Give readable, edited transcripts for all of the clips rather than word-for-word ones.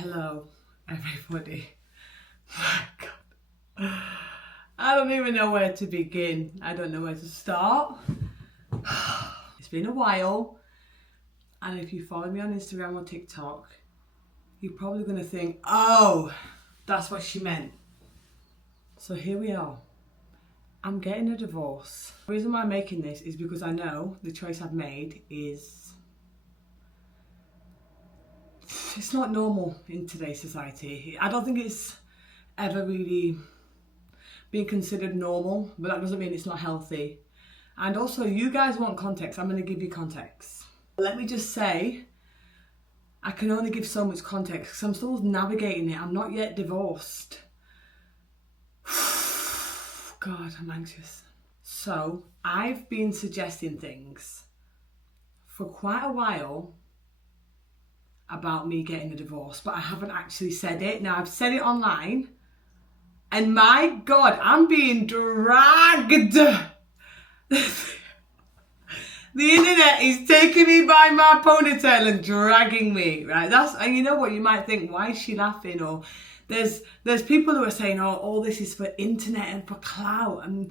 Hello, everybody. My God. I don't even know where to begin. I don't know where to start. It's been a while, and if you follow me on Instagram or TikTok, you're probably going to think, oh, that's what she meant. So here we are. I'm getting a divorce. The reason why I'm making this is because I know the choice I've made is... it's not normal in today's society. I don't think it's ever really been considered normal, but that doesn't mean it's not healthy. And also, you guys want context. I'm going to give you context. Let me just say, I can only give so much context because I'm still navigating it. I'm not yet divorced. God, I'm anxious. So, I've been suggesting things for quite a while about me getting a divorce, but I haven't actually said it. Now, I've said it online, and my God, I'm being dragged. The internet is taking me by my ponytail and dragging me, right? And you know what, you might think, why is she laughing? Or there's people who are saying, oh, all this is for internet and for clout, and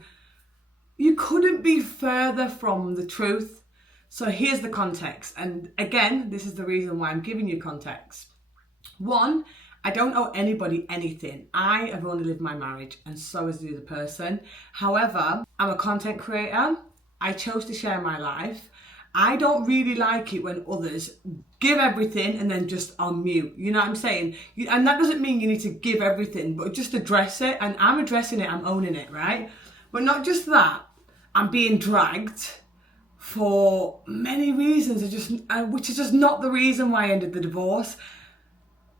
you couldn't be further from the truth. So here's the context. And again, this is the reason why I'm giving you context. One, I don't owe anybody anything. I have only lived my marriage, and so has the other person. However, I'm a content creator. I chose to share my life. I don't really like it when others give everything and then just on mute. You know what I'm saying? And that doesn't mean you need to give everything, but just address it. And I'm addressing it, I'm owning it, right? But not just that, I'm being dragged for many reasons, which is just not the reason why I ended the divorce.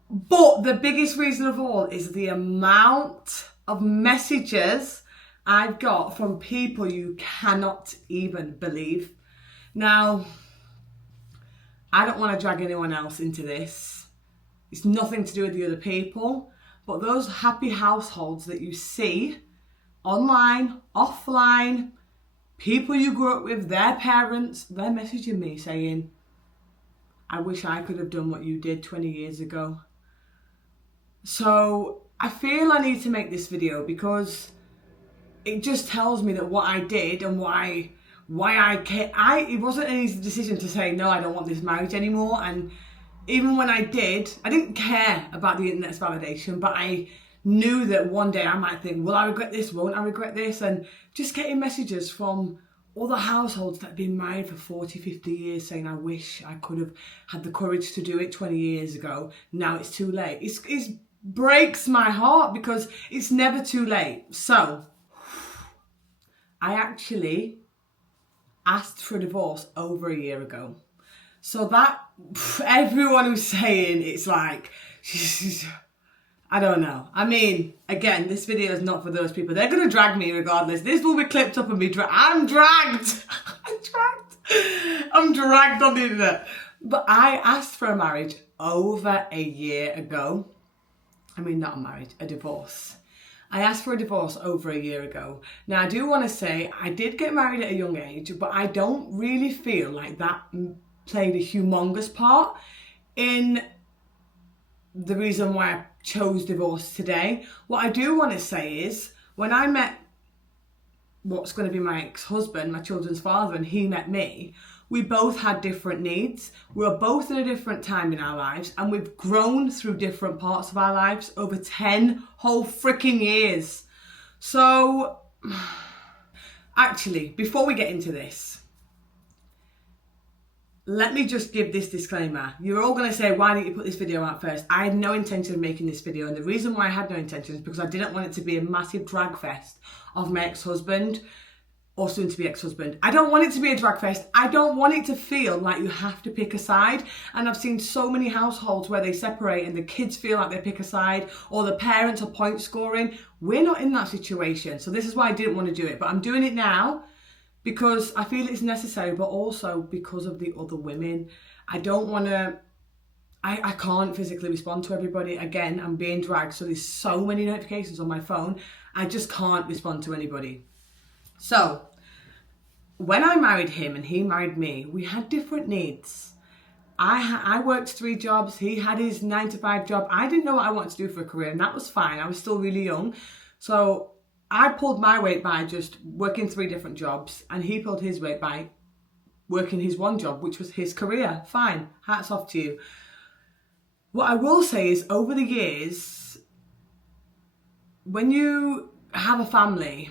But the biggest reason of all is the amount of messages I've got from people you cannot even believe. Now, I don't want to drag anyone else into this. It's nothing to do with the other people, but those happy households that you see online, offline, people you grew up with, their parents, they're messaging me saying, I wish I could have done what you did 20 years ago. So I feel I need to make this video because it just tells me that what I did and why it wasn't an easy decision to say, no, I don't want this marriage anymore. And even when I did, I didn't care about the internet's validation, but I knew that one day I might think, will I regret this? Won't I regret this? And just getting messages from other households that have been married for 40, 50 years saying, I wish I could have had the courage to do it 20 years ago. Now it's too late. It breaks my heart because it's never too late. So I actually asked for a divorce over a year ago. So that, everyone who's saying it's like, I don't know. I mean, again, this video is not for those people. They're going to drag me regardless. This will be clipped up and be dragged. I'm dragged. I'm dragged on the internet. But I asked for a marriage over a year ago. I mean, not a marriage, a divorce. I asked for a divorce over a year ago. Now, I do want to say I did get married at a young age, but I don't really feel like that played a humongous part in the reason why I chose divorce today. What I do want to say is, when I met what's going to be my ex-husband, my children's father, and he met me, we both had different needs. We were both in a different time in our lives, and we've grown through different parts of our lives over 10 whole freaking years. So, actually, before we get into this, let me just give this disclaimer. You're all going to say, why didn't you put this video out first? I had no intention of making this video, and the reason why I had no intention is because I didn't want it to be a massive drag fest of my ex-husband, or soon to be ex-husband. I don't want it to be a drag fest. I don't want it to feel like you have to pick a side. And I've seen so many households where they separate and the kids feel like they pick a side, or the parents are point scoring. We're not in that situation. So this is why I didn't want to do it, but I'm doing it now because I feel it's necessary, but also because of the other women. I don't want to, I can't physically respond to everybody. Again, I'm being dragged, so there's so many notifications on my phone. I just can't respond to anybody. So, when I married him and he married me, we had different needs. I worked 3 jobs. He had his 9-to-5 job. I didn't know what I wanted to do for a career, and that was fine. I was still really young. So I pulled my weight by just working 3 different jobs, and he pulled his weight by working his 1 job, which was his career. Fine. Hats off to you. What I will say is, over the years, when you have a family,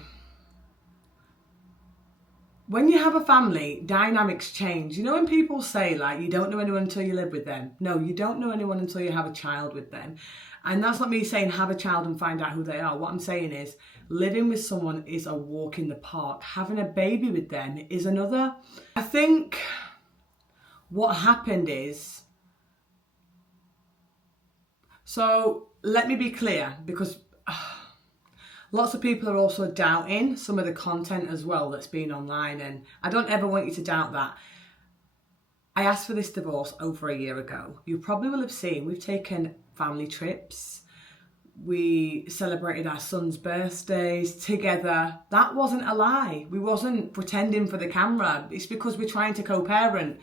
dynamics change. You know when people say, like, you don't know anyone until you live with them? No, you don't know anyone until you have a child with them. And that's not me saying have a child and find out who they are. What I'm saying is, living with someone is a walk in the park. Having a baby with them is another. I think what happened is, so let me be clear, because lots of people are also doubting some of the content as well that's been online, and I don't ever want you to doubt that. I asked for this divorce over a year ago. You probably will have seen we've taken family trips. We celebrated our son's birthdays together. That wasn't a lie. We wasn't pretending for the camera. It's because we're trying to co-parent.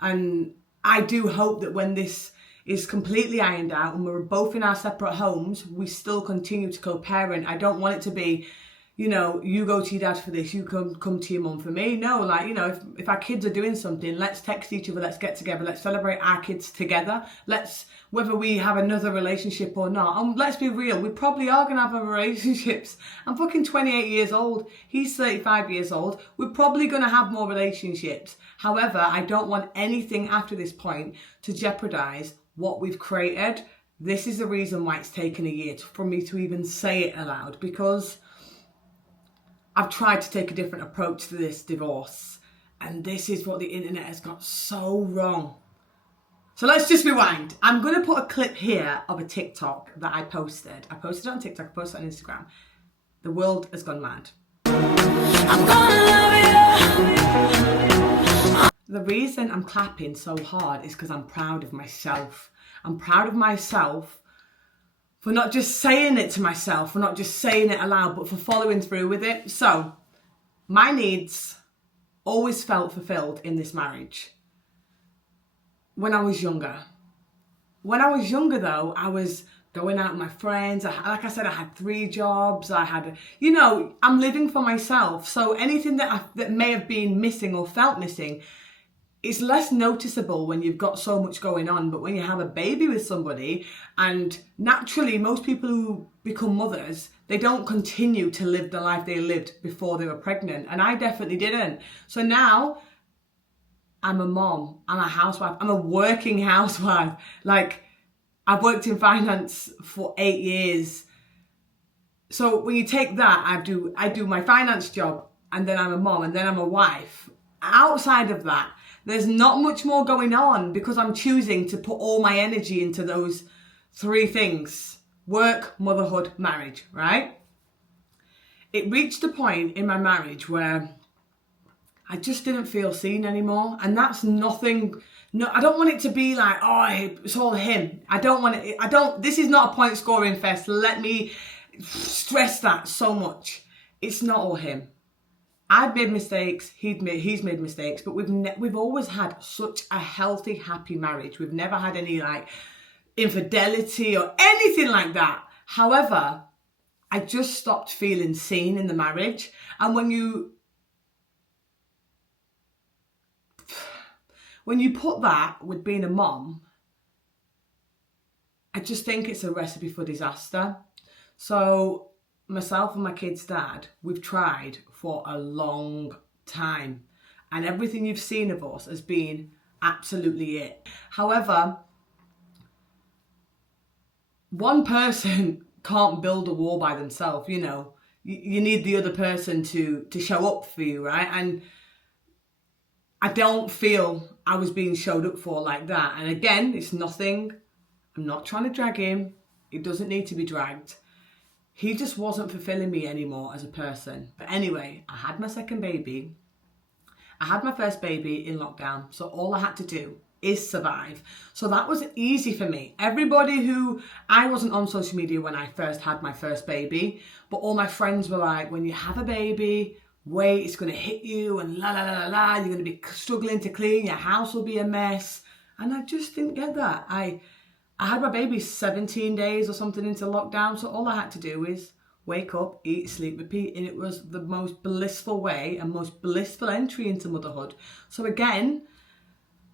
And I do hope that when this is completely ironed out and we're both in our separate homes, we still continue to co-parent. I don't want it to be, you know, you go to your dad for this, you come to your mum for me. No, like, you know, if our kids are doing something, let's text each other, let's get together, let's celebrate our kids together. Let's, whether we have another relationship or not, and let's be real, we probably are going to have other relationships. I'm fucking 28 years old. He's 35 years old. We're probably going to have more relationships. However, I don't want anything after this point to jeopardize what we've created. This is the reason why it's taken a year for me to even say it aloud, because I've tried to take a different approach to this divorce, and this is what the internet has got so wrong. So let's just rewind. I'm going to put a clip here of a TikTok that I posted. I posted it on TikTok, I posted it on Instagram. The world has gone mad. I'm gonna love you. The reason I'm clapping so hard is because I'm proud of myself. I'm proud of myself for not just saying it to myself, for not just saying it aloud, but for following through with it. So, my needs always felt fulfilled in this marriage when I was younger. When I was younger, though, I was going out with my friends. Like I said, I had 3 jobs. I had, you know, I'm living for myself. So anything that may have been missing or felt missing, it's less noticeable when you've got so much going on. But when you have a baby with somebody, and naturally most people who become mothers, they don't continue to live the life they lived before they were pregnant. And I definitely didn't. So now I'm a mom, I'm a housewife, I'm a working housewife. Like, I've worked in finance for 8 years. So when you take that, I do my finance job, and then I'm a mom, and then I'm a wife. Outside of that, there's not much more going on, because I'm choosing to put all my energy into those 3 things: work, motherhood, marriage, right? It reached a point in my marriage where I just didn't feel seen anymore. And that's nothing, no, I don't want it to be like, oh, it's all him. This is not a point scoring fest. Let me stress that so much. It's not all him. I've made mistakes, he's made mistakes, but we've always had such a healthy, happy marriage. We've never had any like infidelity or anything like that. However, I just stopped feeling seen in the marriage. And when you put that with being a mom, I just think it's a recipe for disaster. So myself and my kid's dad, we've tried for a long time, and everything you've seen of us has been absolutely it. However, one person can't build a wall by themselves, you know. You need the other person to show up for you, right? And I don't feel I was being showed up for like that. And again, it's nothing, I'm not trying to drag him. It doesn't need to be dragged. He just wasn't fulfilling me anymore as a person. But anyway, I had my second baby. I had my first baby in lockdown. So all I had to do is survive. So that was easy for me. Everybody I wasn't on social media when I first had my first baby, but all my friends were like, when you have a baby, wait, it's going to hit you and la la la la la, you're going to be struggling to clean, your house will be a mess. And I just didn't get that. I had my baby 17 days or something into lockdown, so all I had to do is wake up, eat, sleep, repeat, and it was the most blissful way and most blissful entry into motherhood. So again,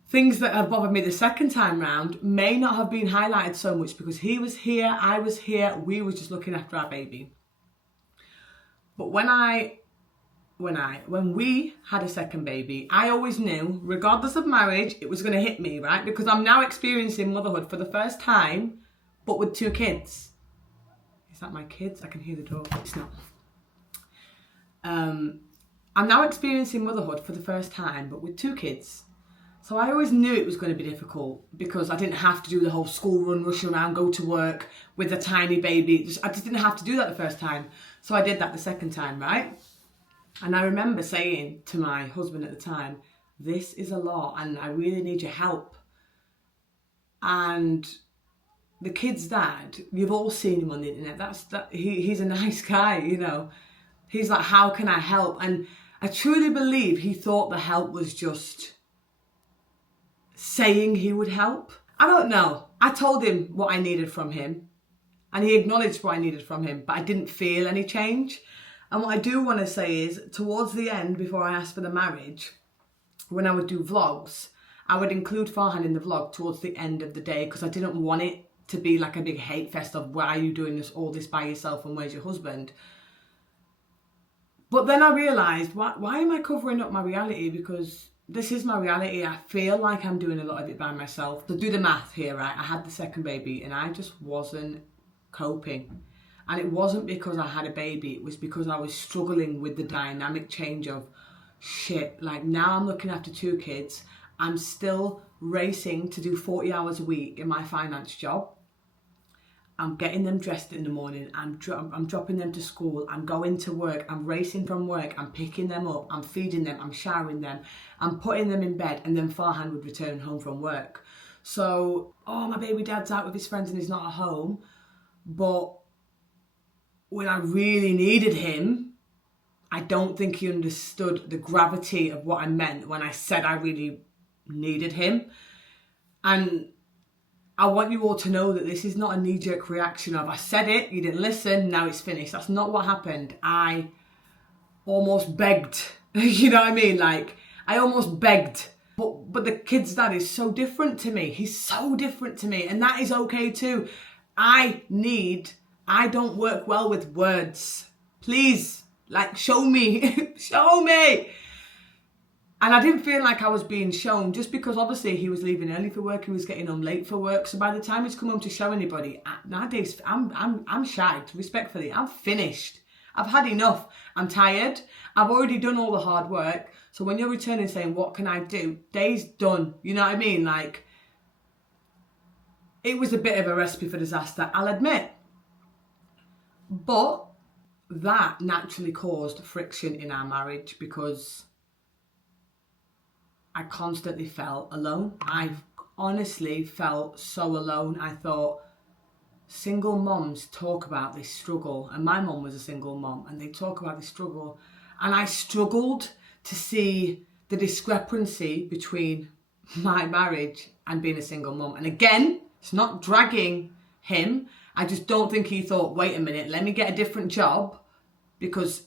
things that have bothered me the second time round may not have been highlighted so much because he was here, I was here, we were just looking after our baby. But when we had a second baby, I always knew, regardless of marriage, it was going to hit me, right? Because I'm now experiencing motherhood for the first time, but with 2 kids. Is that my kids? I can hear the door. It's not. I'm now experiencing motherhood for the first time, but with 2 kids. So I always knew it was going to be difficult because I didn't have to do the whole school run, rush around, go to work with a tiny baby. I just didn't have to do that the first time. So I did that the second time, right? And I remember saying to my husband at the time, this is a lot and I really need your help. And the kid's dad, you've all seen him on the internet. He's a nice guy, you know. He's like, how can I help? And I truly believe he thought the help was just saying he would help. I don't know. I told him what I needed from him and he acknowledged what I needed from him, but I didn't feel any change. And what I do want to say is, towards the end, before I asked for the marriage, when I would do vlogs, I would include Farhan in the vlog towards the end of the day because I didn't want it to be like a big hate fest of why are you doing all this by yourself and where's your husband? But then I realised, why am I covering up my reality? Because this is my reality. I feel like I'm doing a lot of it by myself. To do the math here, right? I had the second baby and I just wasn't coping. And it wasn't because I had a baby, it was because I was struggling with the dynamic change of shit. Like now I'm looking after 2 kids. I'm still racing to do 40 hours a week in my finance job. I'm getting them dressed in the morning. I'm dropping them to school. I'm going to work. I'm racing from work. I'm picking them up. I'm feeding them. I'm showering them. I'm putting them in bed. And then Farhan would return home from work. So, my baby dad's out with his friends and he's not at home. But when I really needed him, I don't think he understood the gravity of what I meant when I said I really needed him. And I want you all to know that this is not a knee-jerk reaction of I said it, you didn't listen, now it's finished. That's not what happened. I almost begged. You know what I mean? Like, I almost begged. But the kid's dad is so different to me. He's so different to me. And that is okay too. I don't work well with words. Please, like, show me. Show me. And I didn't feel like I was being shown just because obviously he was leaving early for work. He was getting home late for work. So by the time he's come home to show anybody, nowadays I'm shagged, respectfully. I'm finished. I've had enough. I'm tired. I've already done all the hard work. So when you're returning saying, what can I do? Day's done. You know what I mean? Like, it was a bit of a recipe for disaster, I'll admit. But that naturally caused friction in our marriage because I constantly felt alone. I honestly felt so alone. I thought, single moms talk about this struggle, and my mom was a single mom, and they talk about this struggle, and I struggled to see the discrepancy between my marriage and being a single mom. And again, it's not dragging him. I just don't think he thought, wait a minute, let me get a different job, because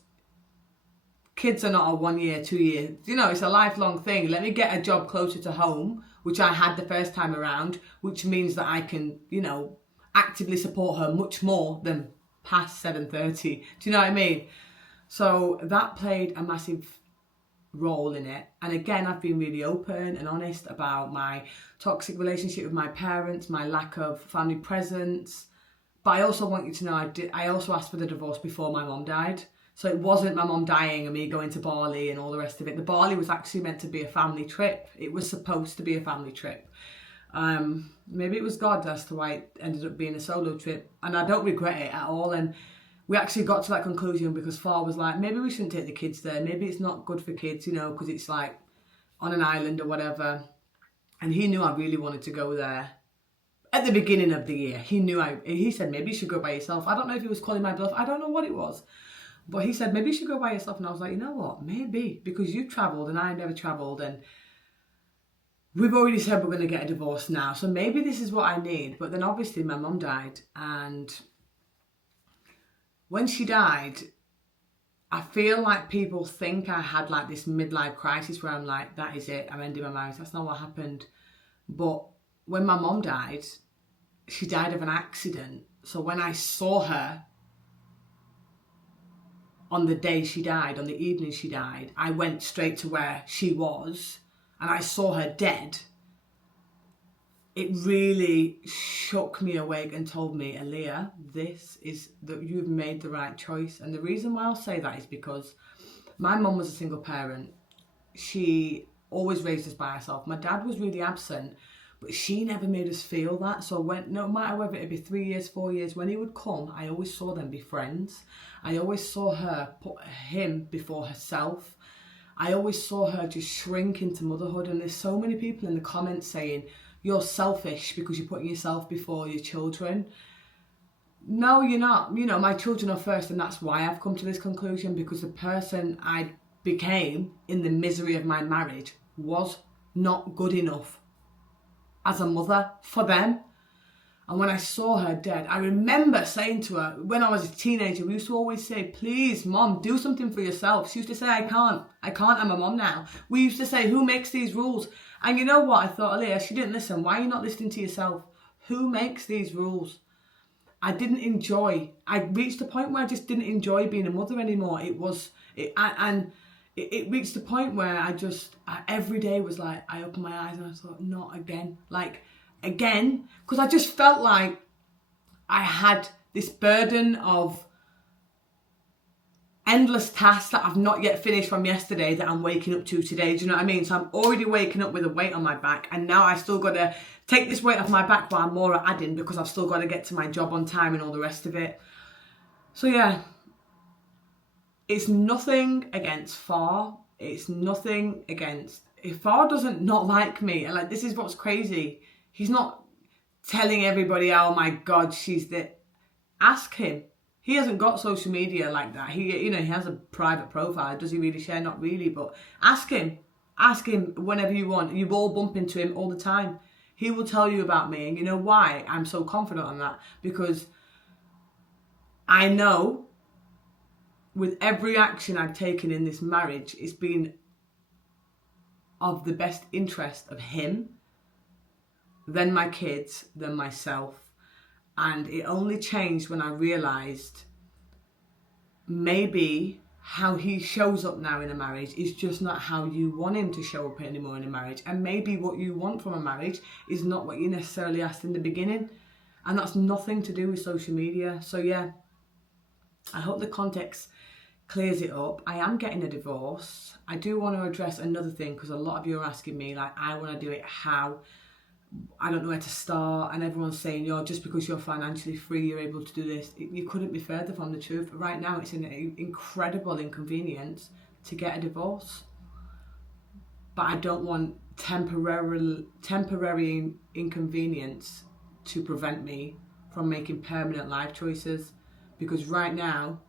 kids are not a 1 year, 2 year, it's a lifelong thing. Let me get a job closer to home, which I had the first time around, which means that I can, actively support her much more than past 7:30. Do you know what I mean? So that played a massive role in it. And again, I've been really open and honest about my toxic relationship with my parents, my lack of family presence. But I also want you to know I also asked for the divorce before my mom died. So it wasn't my mom dying and me going to Bali and all the rest of it. The Bali was actually meant to be a family trip. It was supposed to be a family trip. Maybe it was God as to why it ended up being a solo trip. And I don't regret it at all. And we actually got to that conclusion because Far was like, maybe we shouldn't take the kids there. Maybe it's not good for kids, because it's like on an island or whatever. And he knew I really wanted to go there. At the beginning of the year, he said, maybe you should go by yourself. I don't know if he was calling my bluff. I don't know what it was. But he said, maybe you should go by yourself. And I was like, you know what? Maybe. Because you've travelled and I've never travelled. And we've already said we're going to get a divorce now, so maybe this is what I need. But then obviously my mum died, and when she died, I feel like people think I had like this midlife crisis where I'm like, that is it, I'm ending my marriage. That's not what happened. But when my mum died, she died of an accident. So when I saw her on the day she died, on the evening she died, I went straight to where she was and I saw her dead. It really shook me awake and told me, Aaliyah, this is that you've made the right choice. And the reason why I'll say that is because my mum was a single parent. She always raised us by herself. My dad was really absent, but she never made us feel that. So when, no matter whether it'd be 3 years, 4 years, when he would come, I always saw them be friends. I always saw her put him before herself. I always saw her just shrink into motherhood. And there's so many people in the comments saying, you're selfish because you're putting yourself before your children. No, you're not. You know, my children are first, and that's why I've come to this conclusion, because the person I became in the misery of my marriage was not good enough as a mother for them. And when I saw her dead, I remember saying to her, when I was a teenager, we used to always say, please, Mom, do something for yourself. She used to say, I can't, I'm a mom now. We used to say, who makes these rules? And you know what? I thought, Aaliyah, she didn't listen. Why are you not listening to yourself? Who makes these rules? I reached a point where I just didn't enjoy being a mother anymore. It reached a point where I every day was like, I opened my eyes and I thought, not again. Like, again, because I just felt like I had this burden of endless tasks that I've not yet finished from yesterday that I'm waking up to today. Do you know what I mean? So I'm already waking up with a weight on my back, and now I still got to take this weight off my back while I'm more adding, because I've still got to get to my job on time and all the rest of it. So yeah, it's nothing against Far. It's nothing against, if Far doesn't not like me, and like, this is what's crazy. He's not telling everybody, oh my God, she's the, ask him. He hasn't got social media like that. He has a private profile. Does he really share? Not really, but ask him. Ask him whenever you want. You all bump into him all the time. He will tell you about me. And you know why I'm so confident on that? Because I know with every action I've taken in this marriage, it's been of the best interest of him, then my kids, then myself. And it only changed when I realised maybe how he shows up now in a marriage is just not how you want him to show up anymore in a marriage. And maybe what you want from a marriage is not what you necessarily asked in the beginning. And that's nothing to do with social media. So yeah, I hope the context clears it up. I am getting a divorce. I do want to address another thing, because a lot of you are asking me, like, I want to do it how? I don't know where to start, and everyone's saying, just because you're financially free, you're able to do this. You couldn't be further from the truth. Right now, it's an incredible inconvenience to get a divorce. But I don't want temporary inconvenience to prevent me from making permanent life choices. Because right now,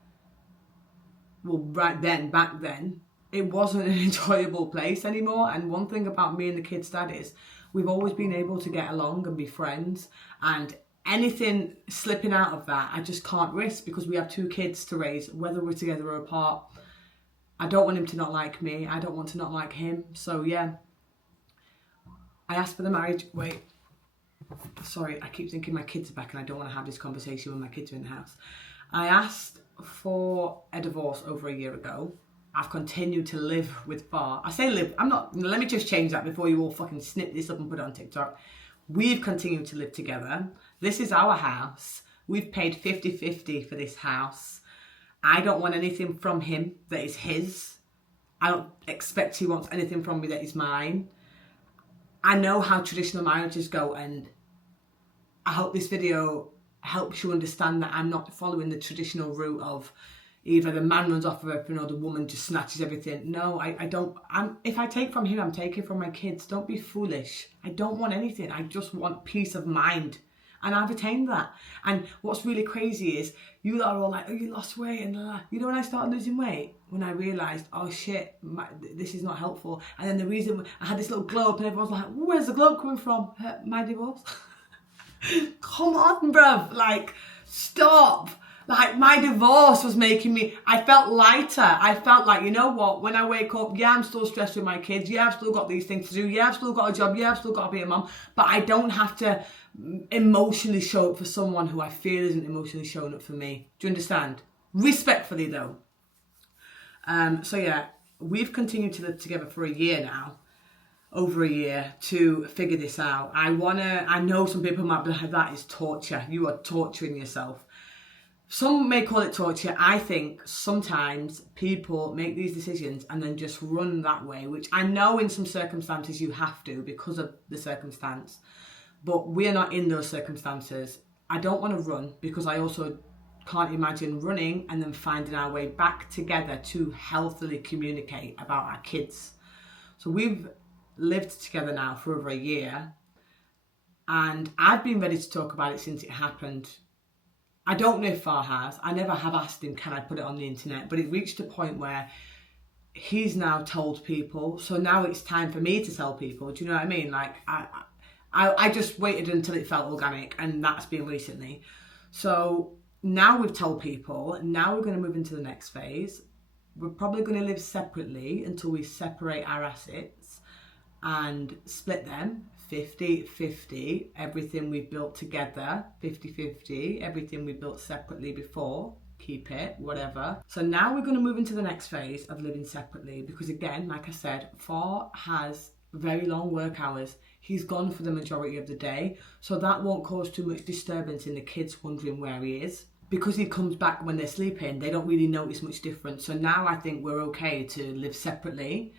back then, it wasn't an enjoyable place anymore. And one thing about me and the kids' dad is, we've always been able to get along and be friends, and anything slipping out of that, I just can't risk, because we have 2 kids to raise, whether we're together or apart. I don't want him to not like me. I don't want to not like him. So yeah, I asked for the marriage. Wait, sorry, I keep thinking my kids are back and I don't want to have this conversation when my kids are in the house. I asked for a divorce over a year ago. I've continued to live with Far. I say live, let me just change that before you all fucking snip this up and put it on TikTok. We've continued to live together. This is our house. We've paid 50-50 for this house. I don't want anything from him that is his. I don't expect he wants anything from me that is mine. I know how traditional marriages go, and I hope this video helps you understand that I'm not following the traditional route of either the man runs off of everything or the woman just snatches everything. No, I don't. If I take from him, I'm taking from my kids. Don't be foolish. I don't want anything. I just want peace of mind. And I've attained that. And what's really crazy is, you lot are all like, oh, you lost weight. And you know when I started losing weight? when I realised, oh shit, this is not helpful. And then the reason I had this little glow up and everyone's like, where's the glow coming from? My divorce? Come on, bruv. Like, stop. Like, my divorce was making me, I felt lighter. I felt like, you know what, when I wake up, yeah, I'm still stressed with my kids. Yeah, I've still got these things to do. Yeah, I've still got a job. Yeah, I've still got to be a mum. But I don't have to emotionally show up for someone who I feel isn't emotionally showing up for me. Do you understand? Respectfully, though. So yeah, we've continued to live together for a year now. Over a year to figure this out. I know some people might be like, that is torture. You are torturing yourself. Some may call it torture. I think sometimes people make these decisions and then just run that way, which I know in some circumstances you have to because of the circumstance. But we are not in those circumstances. I don't want to run because I also can't imagine running and then finding our way back together to healthily communicate about our kids. So we've lived together now for over a year and I've been ready to talk about it since it happened. I don't know if Far has. I never have asked him, can I put it on the internet? But it reached a point where he's now told people. So now it's time for me to tell people. Do you know what I mean? Like, I just waited until it felt organic, and that's been recently. So now we've told people. Now we're going to move into the next phase. We're probably going to live separately until we separate our assets and split them 50-50, everything we've built together, 50-50, everything we built separately before, keep it, whatever. So now we're going to move into the next phase of living separately because again, like I said, Far has very long work hours. He's gone for the majority of the day, so that won't cause too much disturbance in the kids wondering where he is. Because he comes back when they're sleeping, they don't really notice much difference. So now I think we're okay to live separately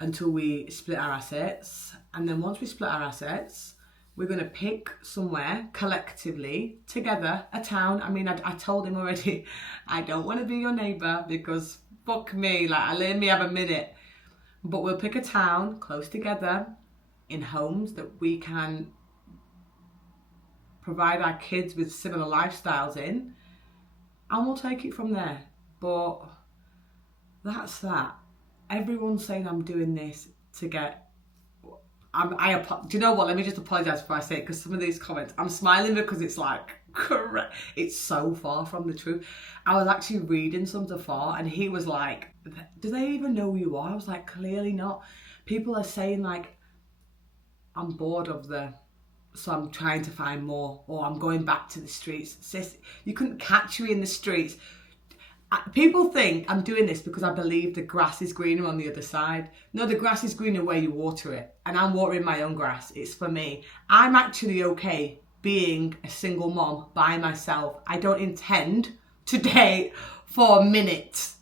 until we split our assets. And then once we split our assets, we're going to pick somewhere collectively together, a town. I mean, I told him already, I don't want to be your neighbour because fuck me, like, let me have a minute. But we'll pick a town close together in homes that we can provide our kids with similar lifestyles in, and we'll take it from there. But that's that. Everyone's saying I'm doing this to get... do you know what? Let me just apologise before I say it, because some of these comments, I'm smiling because it's like, correct. It's so far from the truth. I was actually reading some to Far, and he was like, do they even know who you are? I was like, clearly not. People are saying like, I'm bored of so I'm trying to find more, or I'm going back to the streets. Sis, you couldn't catch me in the streets. People think I'm doing this because I believe the grass is greener on the other side. No, the grass is greener where you water it. And I'm watering my own grass. It's for me. I'm actually okay being a single mom by myself. I don't intend to date for minutes.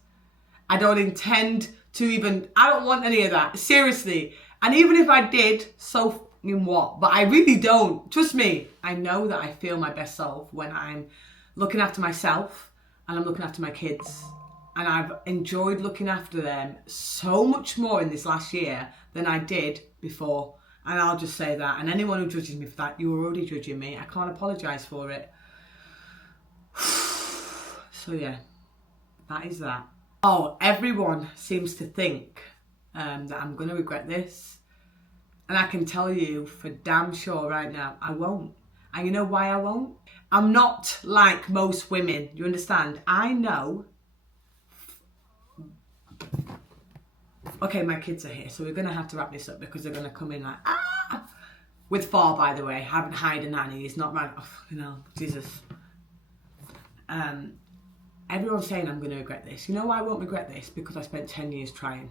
I don't intend to even... I don't want any of that. Seriously. And even if I did, so fucking what? But I really don't. Trust me. I know that I feel my best self when I'm looking after myself and I'm looking after my kids. And I've enjoyed looking after them so much more in this last year than I did before. And I'll just say that. And anyone who judges me for that, you were already judging me. I can't apologise for it. So yeah, that is that. Oh, everyone seems to think that I'm going to regret this. And I can tell you for damn sure right now, I won't. And you know why I won't? I'm not like most women, you understand? I know. Okay, my kids are here, so we're going to have to wrap this up because they're going to come in like, ah! With Far, by the way, haven't hired a nanny. It's not right. Oh, you know, Jesus. Everyone's saying I'm going to regret this. You know why I won't regret this? Because I spent 10 years trying.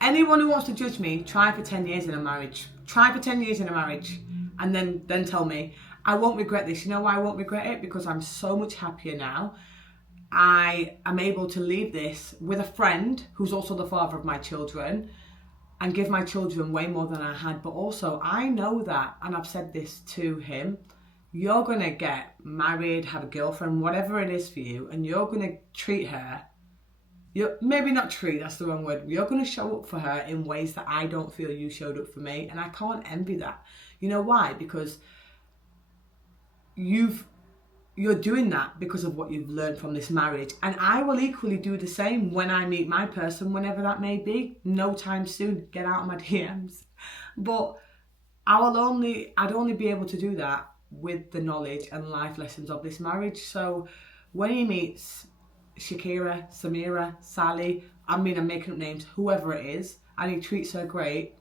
Anyone who wants to judge me, try for 10 years in a marriage. Try for 10 years in a marriage. And then tell me, I won't regret this. You know why I won't regret it? Because I'm so much happier now. I am able to leave this with a friend who's also the father of my children and give my children way more than I had. But also, I know that, and I've said this to him, you're going to get married, have a girlfriend, whatever it is for you, and you're going to treat her, maybe not treat, that's the wrong word, you're going to show up for her in ways that I don't feel you showed up for me, and I can't envy that. You know why? Because you've you're doing that because of what you've learned from this marriage. And I will equally do the same when I meet my person, whenever that may be. No time soon. Get out of my DMs. But I'd only be able to do that with the knowledge and life lessons of this marriage. So when he meets Shakira, Samira, Sally, I'm making up names, whoever it is, and he treats her great.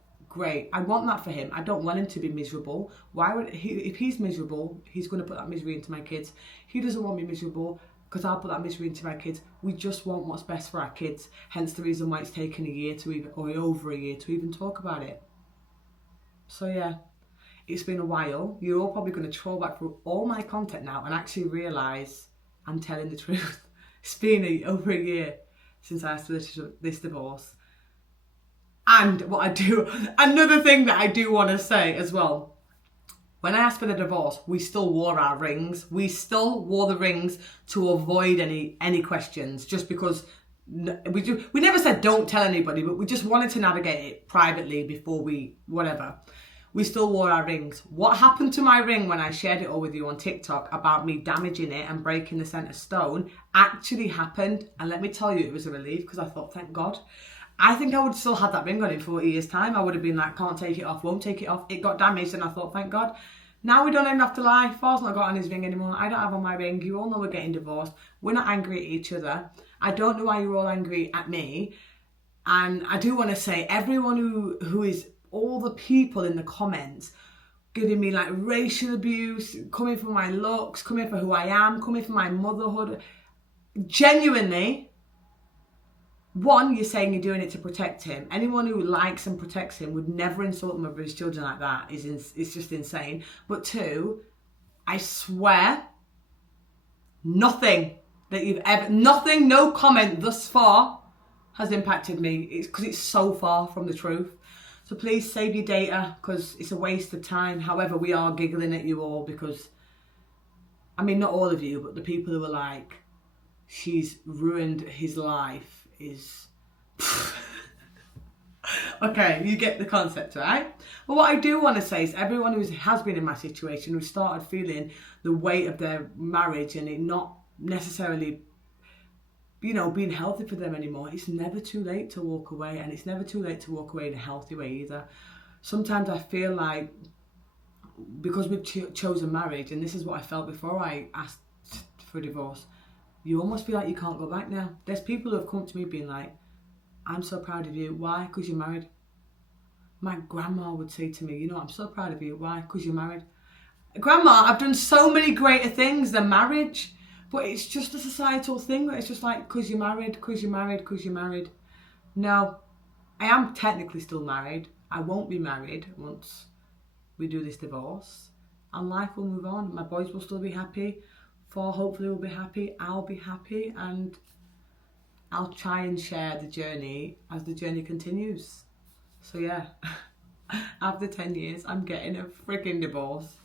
I want that for him. I don't want him to be miserable. Why would he? If he's miserable, he's going to put that misery into my kids. He doesn't want me miserable because I'll put that misery into my kids. We just want what's best for our kids. Hence the reason why it's taken a year to even, or over a year to even talk about it. So yeah, it's been a while. You're all probably going to troll back through all my content now and actually realise I'm telling the truth. It's been over a year since I asked for this divorce. And another thing that I do want to say as well, when I asked for the divorce, we still wore our rings. We still wore the rings to avoid any questions, just because we never said don't tell anybody, but we just wanted to navigate it privately before whatever. We still wore our rings. What happened to my ring when I shared it all with you on TikTok about me damaging it and breaking the centre stone actually happened. And let me tell you, it was a relief, because I thought, thank God. I think I would still have that ring on in 40 years' time. I would have been like, can't take it off, won't take it off. It got damaged and I thought, thank God. Now we don't even have to lie. Thor's not got on his ring anymore. I don't have on my ring. You all know we're getting divorced. We're not angry at each other. I don't know why you're all angry at me. And I do want to say, everyone who is, all the people in the comments giving me like racial abuse, coming for my looks, coming for who I am, coming for my motherhood. Genuinely, one, you're saying you're doing it to protect him. Anyone who likes and protects him would never insult him over his children like that. It's just insane. But two, I swear, nothing, no comment thus far has impacted me. It's because it's so far from the truth. So please save your data, because it's a waste of time. However, we are giggling at you all because, not all of you, but the people who are like, she's ruined his life is... Okay, you get the concept, right? But what I do want to say is, everyone who has been in my situation, who started feeling the weight of their marriage and it not necessarily, being healthy for them anymore, it's never too late to walk away, and it's never too late to walk away in a healthy way either. Sometimes I feel like, because we've chosen marriage, and this is what I felt before I asked for a divorce, you almost feel like you can't go back now. There's people who have come to me being like, I'm so proud of you. Why? Because you're married. My grandma would say to me, I'm so proud of you. Why? Because you're married. Grandma, I've done so many greater things than marriage. But it's just a societal thing where it's just like, because you're married, because you're married, because you're married. No, I am technically still married. I won't be married once we do this divorce. And life will move on. My boys will still be happy. Thor hopefully will be happy. I'll be happy. And I'll try and share the journey as the journey continues. So yeah, after 10 years, I'm getting a freaking divorce.